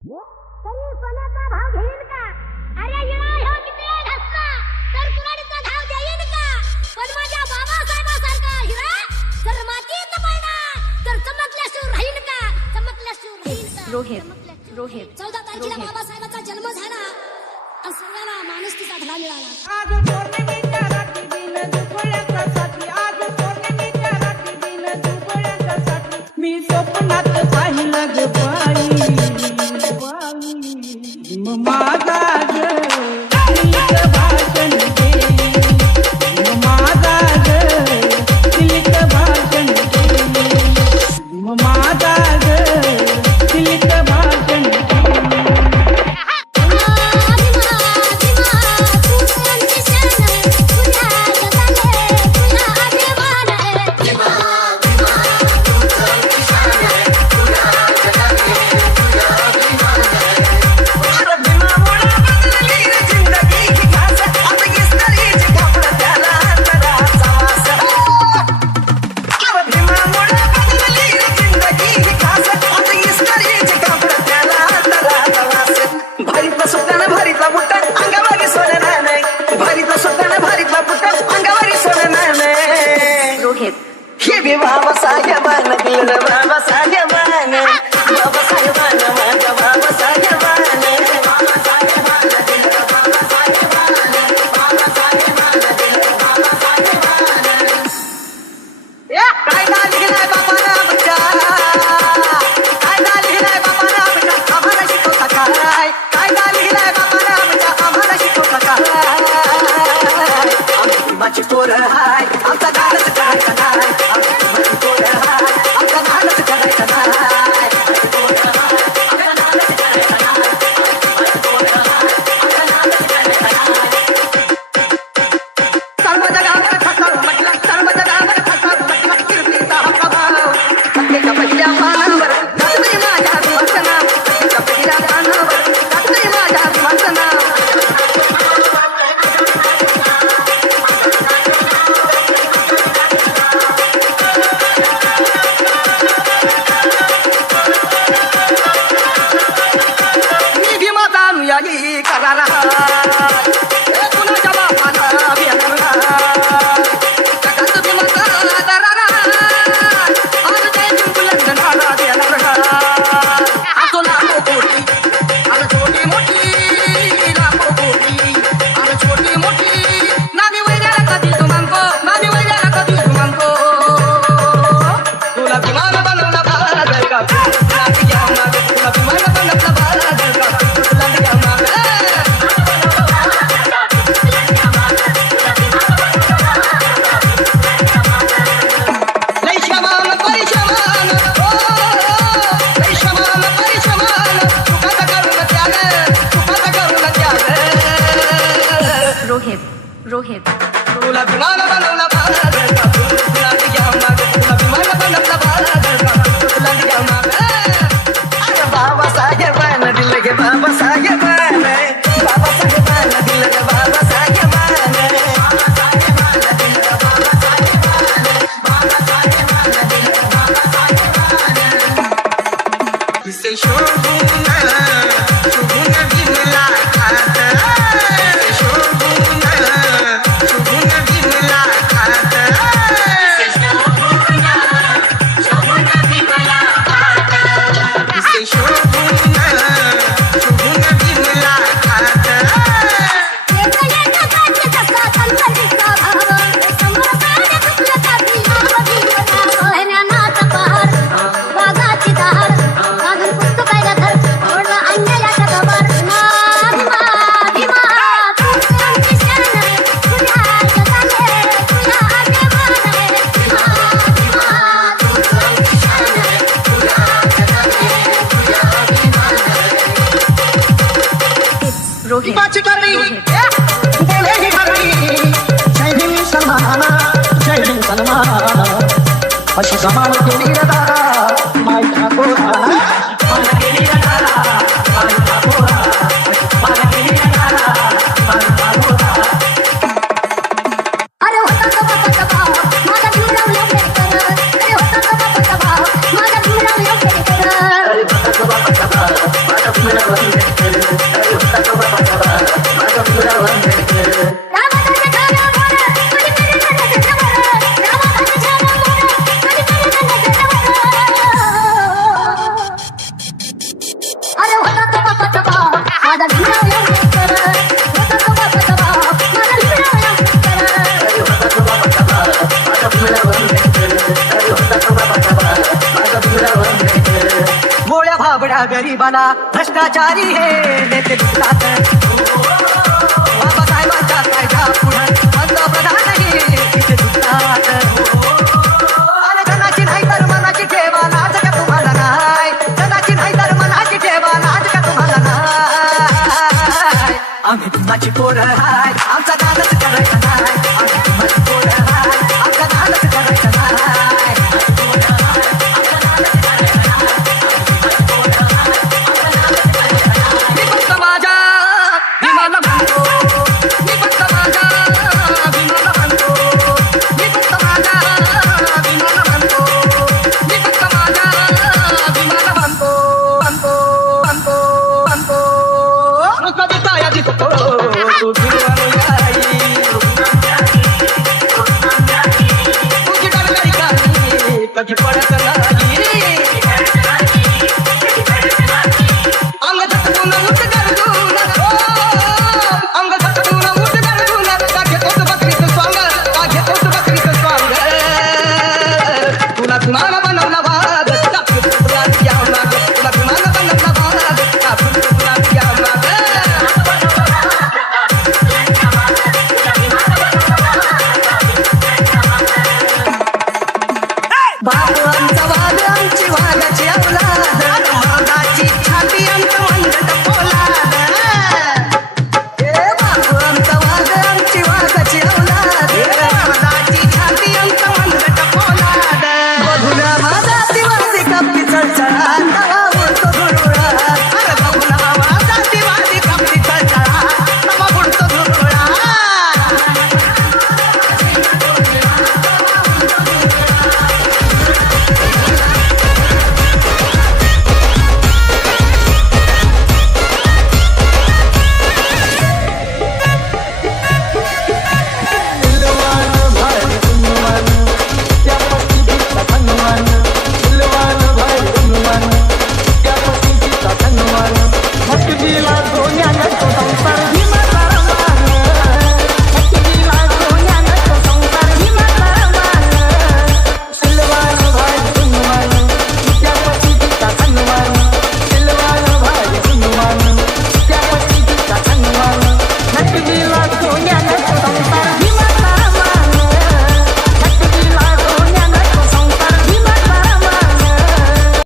तरी सोन्याचा भाव घेईन का? अरे येणा ह्यो किती घसला तर कुराडीचा भाव देईन का? पण माझ्या बाबासाहेबासारखा हिरा जर मातीत पडला तर चमकल्याशिवाय राहीन का? चमकल्याशिवाय राहीन का? रोहित 14 तारखेला बाबासाहेबांचा जन्म झाला आणि सगळ्याला माणुसकीचा धडा मिळाला. आज पौर्णिमेच्या रात्री दिन दुबळ्याचा साथी, आज पौर्णिमेच्या रात्री दिन दुबळ्याचा साथी, मी स्वप्नात पाहिलं ग बाई माझा ग तिलक भाषण दे, माझा ग तिलक भाषण दे, माझा ग तिलक भाषण दे. बाबासाहेबान दिलं बाबासाहेबान, बाबासाहेबान माझ्या बाबासाहेबान, बाबासाहेबान दिलं बाबासाहेबान, बाबासाहेबान दिलं बाबासाहेबान. काय झाली नाही बाबाला आमच्या, काय झाली नाही बाबाला आमच्या, आम्हाला शिकवता काय, काय झाली नाही बाबाला आमच्या, आम्हाला शिकवता काय. आमची माझी पोरं हाय, आमचा गाणंच करायचं नाही, रोहित तुला विमान बनवला बाळा का, तुला घ्या माग, तुला विमान बनवला बाळा का, तुला घ्या माग. अरे बाबासाहेबान दिलं गे बाबासाहेबान, बाबासाहेबान दिलं गे बाबासाहेबान, बाबासाहेबान दिलं बाबासाहेबान, बाबासाहेबान दिलं बाबासाहेबान. इसे शोभून बिनला खात, रोहित अशी समान केली दादा माझ्या पोराला, मला केली दादा माझ्या पोराला, मला केली दादा माझ्या पोराला. अरे होता तो बापाचा भाव माझा जीव लावला करत, अरे होता तो बापाचा भाव माझा जीव लावला करत, अरे होता तो बापाचा भाव माझा जीव माझा भिडा येऊन कर होता तो बापाचा बाप माझा भिडा येऊन कर अरे होता तो बापाचा बाप माझा भिडावर नेकर अरे होता तो बापाचा बाप माझा भिडावर नेकर मोळ्या भाबड्या गरीबाला भ्रष्टाचारी हे नेते लुटतात बाबासाहेबांच्या कायद्या पुढं पंतप्रधानही इथे लुटतात अरे धनाची नाही तर मनाची ठेवा लाज का तुम्हाला नाही धनाची नाही तर मनाची ठेवा लाज का तुम्हाला नाही आम्ही तुम्हाची पोरं हाय आमचा दानच करायचा नाही आम्ही तुम्हाची पोरं हाय आमचा दानच करायचा नाही मी फक्त माझ्या भीमाला म्हणतो मी फक्त माझ्या भीमाला म्हणतो मी फक्त माझ्या भीमाला म्हणतो मी फक्त माझ्या भीमाला म्हणतो म्हणतो म्हणतो म्हणतो नुसता दिसतो या दिसतो तू